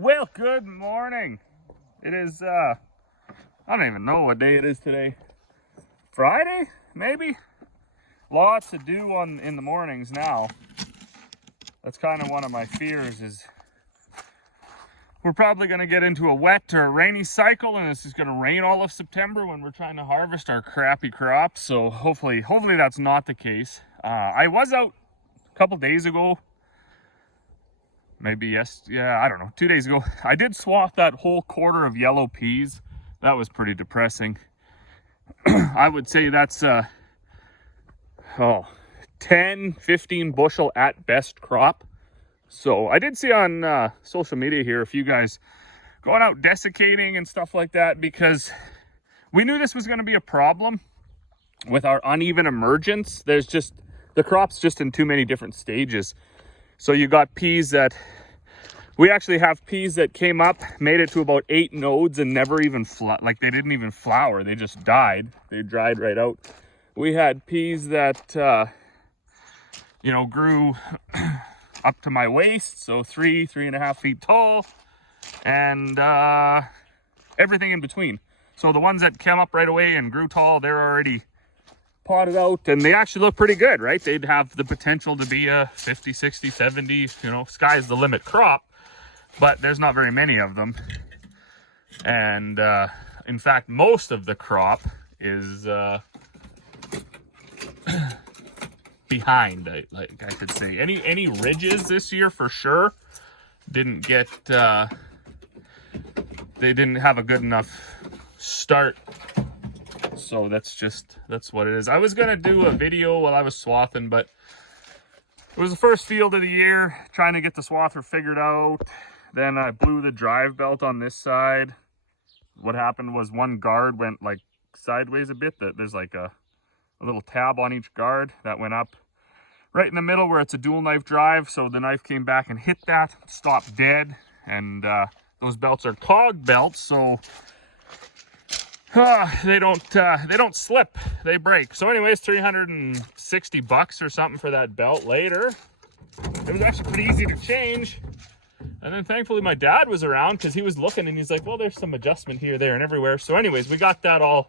Well, good morning. It is, I don't even know what day it is today. Friday, maybe? Lots to do in the mornings now. That's kind of one of my fears is we're probably going to get into a wet or a rainy cycle, and this is going to rain all of September when we're trying to harvest our crappy crops. So hopefully that's not the case. I was out a couple days ago. Maybe I don't know, 2 days ago. I did swath that whole quarter of yellow peas. That was pretty depressing. I would say that's 10, 15 bushel at best crop. So I did see on social media here a few guys going out desiccating and stuff like that because we knew this was going to be a problem with our uneven emergence. There's just, the crop's just in too many different stages. So you got peas that, we actually have peas that came up, made it to about 8 nodes and never even, they didn't even flower. They just died. They dried right out. We had peas that, grew up to my waist. So 3.5 feet tall and everything in between. So the ones that came up right away and grew tall, they're already potted out and they actually look pretty good, right? They'd have the potential to be a 50, 60, 70, sky's the limit crop, but there's not very many of them. And in fact, most of the crop is behind, like I could say. Any ridges this year for sure didn't get, they didn't have a good enough start. So that's what it is. I was gonna do a video while I was swathing, but it was the first field of the year, trying to get the swather figured out. Then I blew the drive belt on this side. What happened was one guard went like sideways a bit. There's like a little tab on each guard that went up right in the middle where it's a dual knife drive. So the knife came back and hit that, stopped dead. And those belts are cog belts, so they don't slip, they break. So anyways, $360 or something for that belt later. It was actually pretty easy to change. And then thankfully my dad was around because he was looking and he's like, well, there's some adjustment here, there, and everywhere. So anyways, we got that all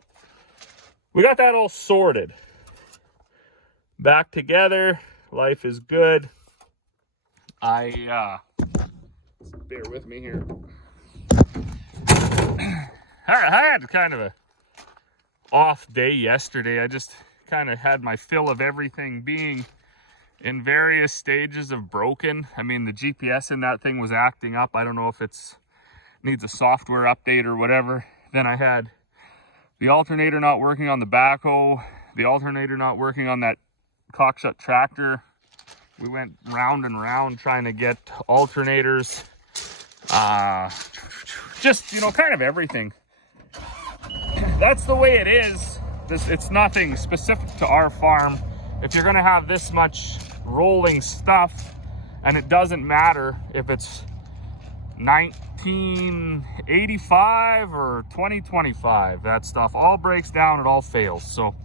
sorted. Back together, life is good. Bear with me here. I had kind of a off day yesterday. I just kind of had my fill of everything being in various stages of broken. I mean, the GPS in that thing was acting up. I don't know if it's needs a software update or whatever. Then I had the alternator not working on the backhoe, the alternator not working on that cockshut tractor. We went round and round trying to get alternators. Just, kind of everything. That's the way it is. It's nothing specific to our farm. If you're gonna have this much rolling stuff, and it doesn't matter if it's 1985 or 2025, that stuff all breaks down, it all fails. So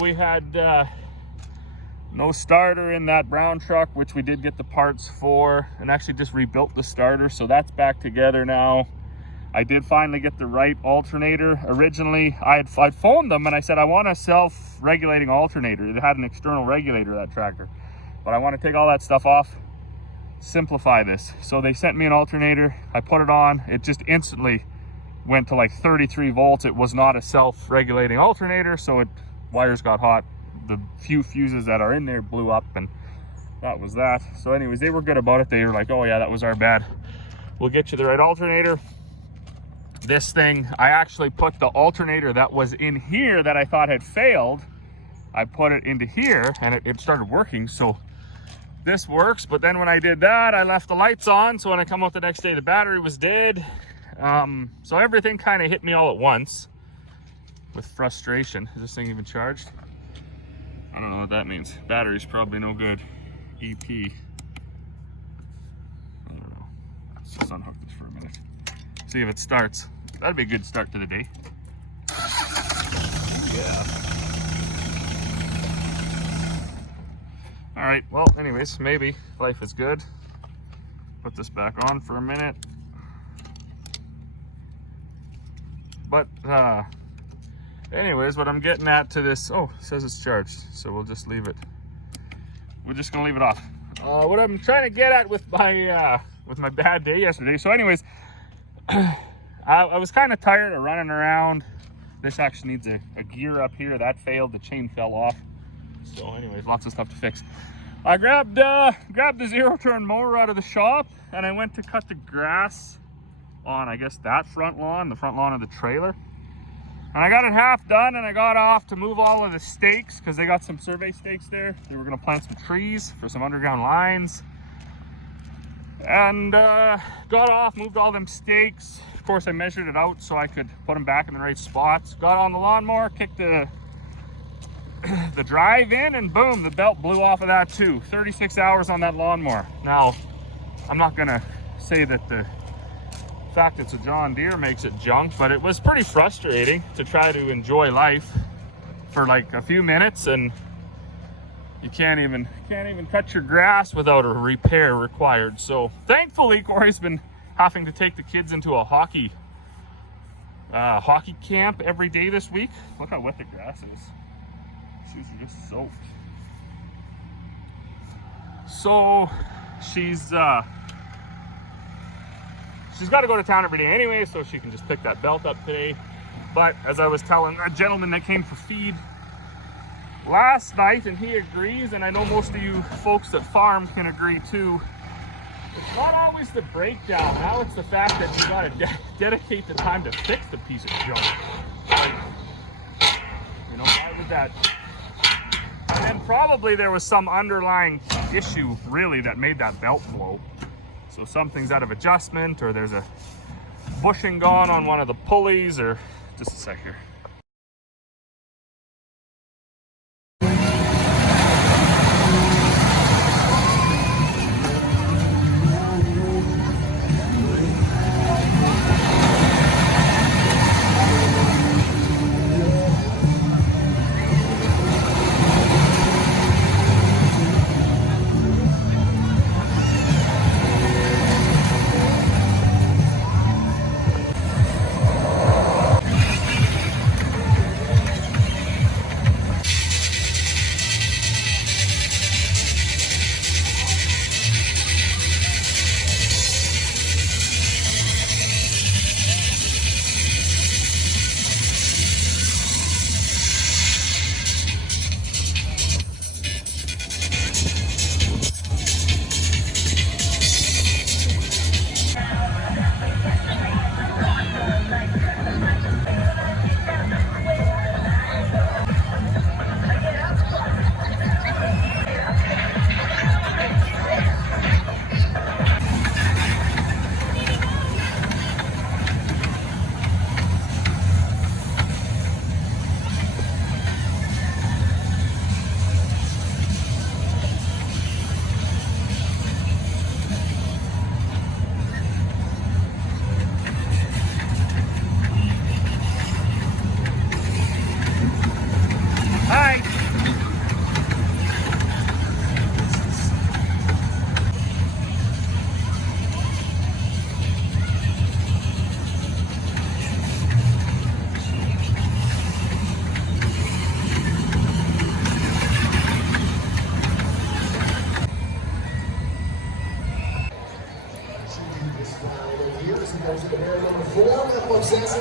we had no starter in that brown truck, which we did get the parts for, and actually just rebuilt the starter, so that's back together now. I did finally get the right alternator. Originally, I'd phoned them and I said, I want a self-regulating alternator. It had an external regulator, that tractor. But I want to take all that stuff off, simplify this. So they sent me an alternator. I put it on. It just instantly went to like 33 volts. It was not a self-regulating alternator, so wires got hot. The few fuses that are in there blew up, and that was that. So anyways, they were good about it. They were like, oh yeah, that was our bad. We'll get you the right alternator. This thing, I actually put the alternator that was in here that I thought had failed, I put it into here and it started working. So this works. But then when I did that, I left the lights on. So when I come out the next day, the battery was dead. So everything kind of hit me all at once with frustration. Is this thing even charged? I don't know what that means. Battery's probably no good. EP. I don't know. Let's just unhook this for a minute. See if it starts. That'd be a good start to the day. Yeah. All right, well, anyways, maybe life is good. put this back on for a minute. But anyways, what I'm getting at to this, oh, it says it's charged, so we'll just leave it. We're just gonna leave it off. What I'm trying to get at with my bad day yesterday. So anyways, I was kind of tired of running around. This actually needs a gear up here. That failed, the chain fell off. So anyways, lots of stuff to fix. I grabbed the zero-turn mower out of the shop, and I went to cut the grass on, I guess, that front lawn, the front lawn of the trailer. And I got it half done, and I got off to move all of the stakes, because they got some survey stakes there. They were gonna plant some trees for some underground lines. And got off, moved all them stakes. Of course, I measured it out so I could put them back in the right spots. Got on the lawnmower, kicked the drive in, and boom, the belt blew off of that too. 36 hours on that lawnmower. Now, I'm not gonna say that the fact it's a John Deere makes it junk, but it was pretty frustrating to try to enjoy life for like a few minutes, and you can't even cut your grass without a repair required. So thankfully, Corey's been having to take the kids into a hockey camp every day this week. Look how wet the grass is. Shoes are just soaked. So she's got to go to town every day anyway, so she can just pick that belt up today. But as I was telling a gentleman that came for feed last night, and he agrees, and I know most of you folks that farm can agree too, it's not always the breakdown. Now it's the fact that you got to dedicate the time to fix the piece of junk. Like, you know, why would that? And then probably there was some underlying issue really that made that belt blow. So something's out of adjustment, or there's a bushing gone on one of the pulleys, or just a sec here.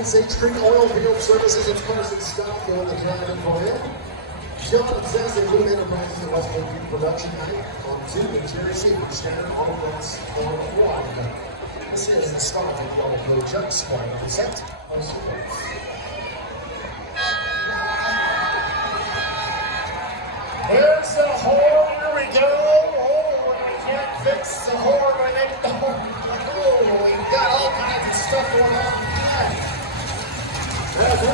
State Street Oil Field Services and Person Stock on the Canada Plan. John Obsess and Food Enterprises and Westwood Beef Production Night on 2 and Cherry Seafood Standard Auto Fence on 1. This is the stock of Yellow Code Chuckwagon present on sports. There's the horn, here we go. Oh, I can't fix the horn, I think the horn. Oh, we've got all kinds of stuff going on. As we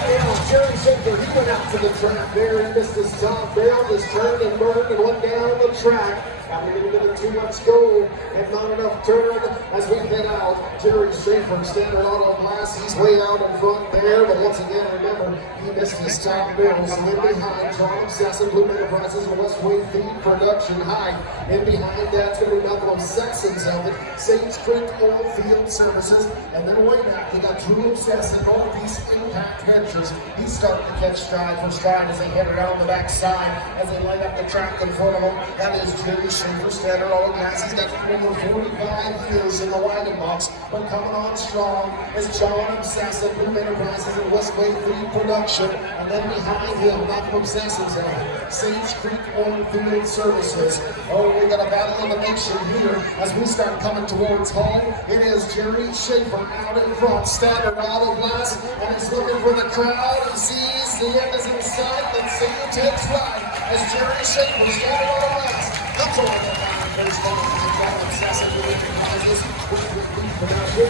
Jerry Schaefer, he went out to the track there and missed his top bail, just turned and burned and went down the track. After a little bit too much go and not enough turn as we head out. Jerry Schaefer, Standard Auto Glass, he's way out in front there, but once again, remember, he missed his top barrel. So in behind, John Obsessive, Blue Enterprises, and Westway Feed Production High. In behind that's going to be Malcolm Sexton's helmet, Sage Creek Oil Field Services, and then way back, they got Drew Obsessive, Northeast Impact Ventures. He's starting to catch stride for stride as they head around the backside, as they light up the track in front of them. That is Jerry Schaefer, Standard Auto Glass. He's got over 45 years in the wagon box, but coming on strong is John Obsessive, Blue Enterprises, and Westway Feed Production. And then behind him, Malcolm Obsessive's helmet, Sage Creek Oil Field Services. Oh, we got a battle elimination here as we start coming towards home. It is Jerry Schaefer out in front, Standard Auto Glass, and he's looking for the crowd and sees the end is in sight. Let's see who takes right as Jerry Schaefer, Standard Auto Glass. That's all I got. First one, John Obsessive, Blue Enterprises, Westway Production.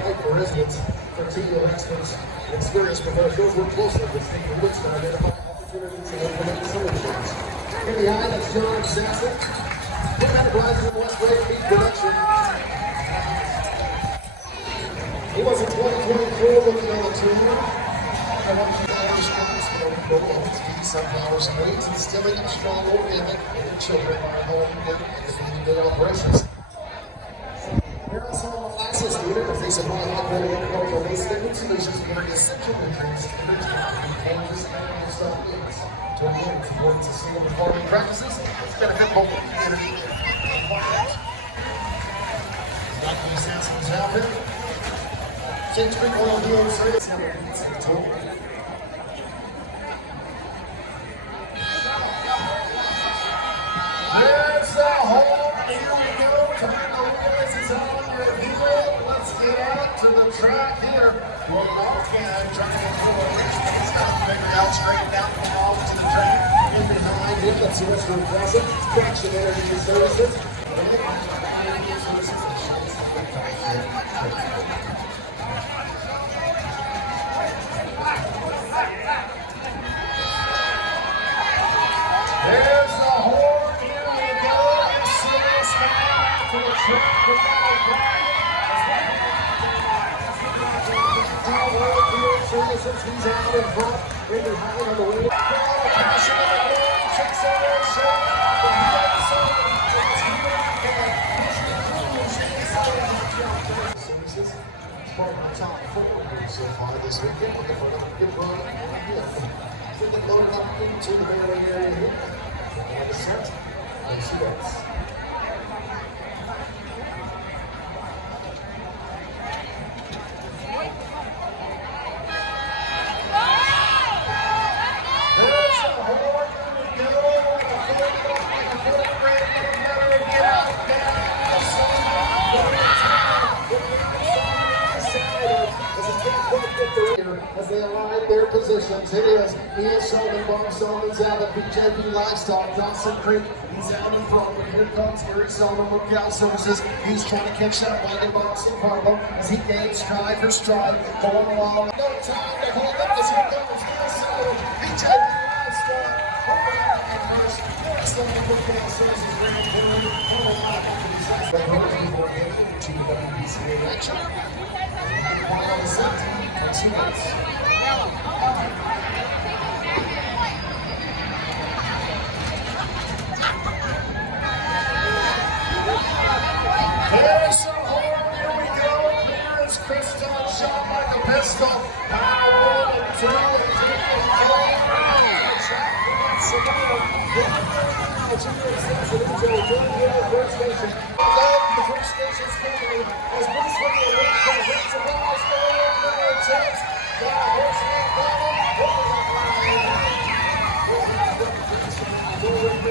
Right for residents, for TO experts, experienced professionals, work closely with state police to identify opportunities and implement solutions. In behind, that's John Obsessive, Blue Enterprises, and Westway Feed Production. He was in 2024 looking on the tour. I want you to understand this program. It's feed sunflowers and leaves, instilling a strong organic in the children are home and day operations. Here are some of the classes needed as they supply high-quality agricultural waste and solutions behind essential nutrients, energy, intelligence, and lifestyle needs. To again support sustainable farming practices, benefit both community and farmers. Dr. Sanson's outfit. Sage Creek Oil Field Service. There's the hole. Here we go. Turn the wheels. It's on your heel. Let's get out to the track here. We'll walk in, trying to get through a race. He's got to figure out straight down the wall to the track. In behind him, that's the Western Crescent. Traction Energy Services. There's the horn, here we go, and serious now to the track Services, he's out in front, in behind on the way. Passion in the room, takes over a shot, the Services, it's part of my top football here so far this weekend, with the front of a good run again. Get them loaded up into the barrel area here. And a set. And she goes. There's the horn. Here we go. A full grade. Get out. Get out. As they align their positions, it is Ian Sullivan, Bob Sullivan's out at BJP Livestock, Johnson Creek, he's out in front, but here comes Gary Sullivan, Lookout Services, he's trying to catch that wagon box in front of him as he gains stride for stride, going along, no time to hold up as here comes Ian Sullivan, BJP Livestock, and first, Sullivan, Lookout Services, Grand Prairie, on the line after these last to the WBCA action. On the set, and she goes. There's some horn, here we go. Here is Crystal, shot like a pistol. Power and two, and three, and four. Track and some more. First station. The first station's coming as Bruce William wins for the Prince of Wales. Chance. Got a horseman coming.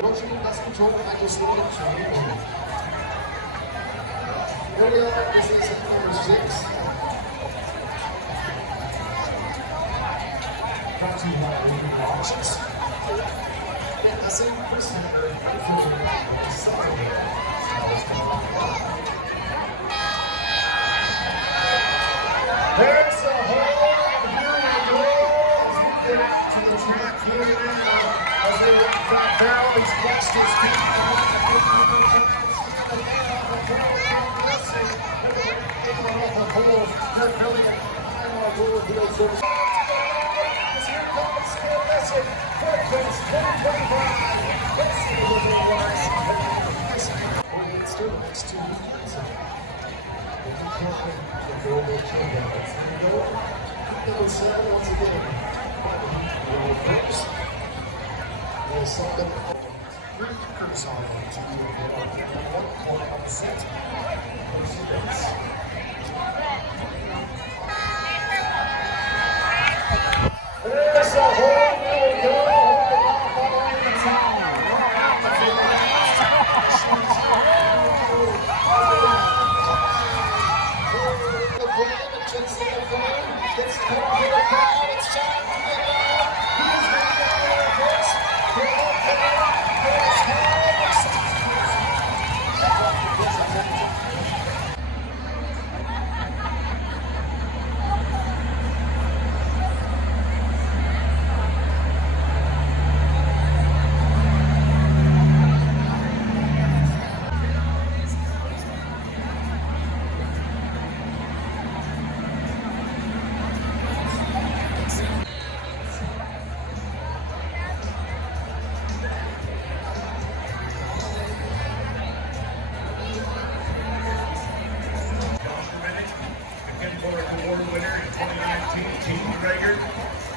Russian best control, Michael Stewart. Here we are, this is number 6. Brought to you by the auctions. Yeah, I say Chris Hatter, there's the hole, here we go, as we pole. They're building our goal field service. Here comes Listen, Breakfast 2025. Let's see what they want. It's still the next 2 weeks. If you can't the global champion, it's going to go. Number 7 once again. We'll send them 3 kickers on the team. 1 point on the set. There's a hole. There we go.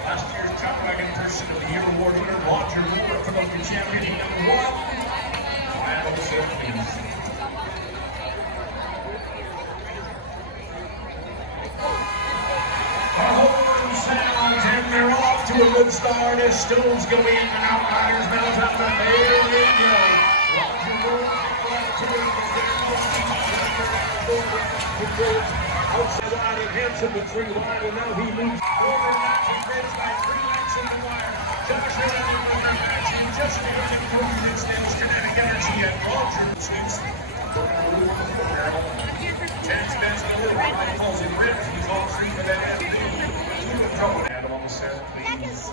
Last year's Chuckwagon Person of the Year award winner, Roger Moore, Philadelphia champion, number 1. Final Philippines. The horn sounds and they're off to a good start as stones go in and outriders bells out the there they go. Roger Moore, outside wide and Hanson with 3 wide, and now he moves over Matthew Bridge by 3 lengths in the wire. Josh Allen in the match, he just barely improved and extends kinetic energy at Roger sweeps. Chance Benson a little bit, he calls him Rip, he's all 3 for that afternoon. Adam on the set, please.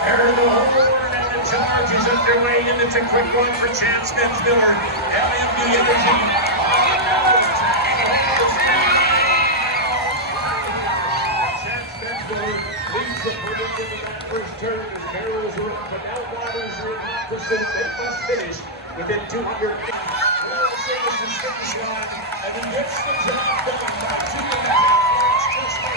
There the horn and the charge is underway, and it's a quick one for Chance Miller. LMB Energy. Leads the further into that first turn as barrels are up, but now waters are in hot pursuit. They must finish within 200 feet. Wilson is the finish line, and he gets the job done by 2.5 lengths just like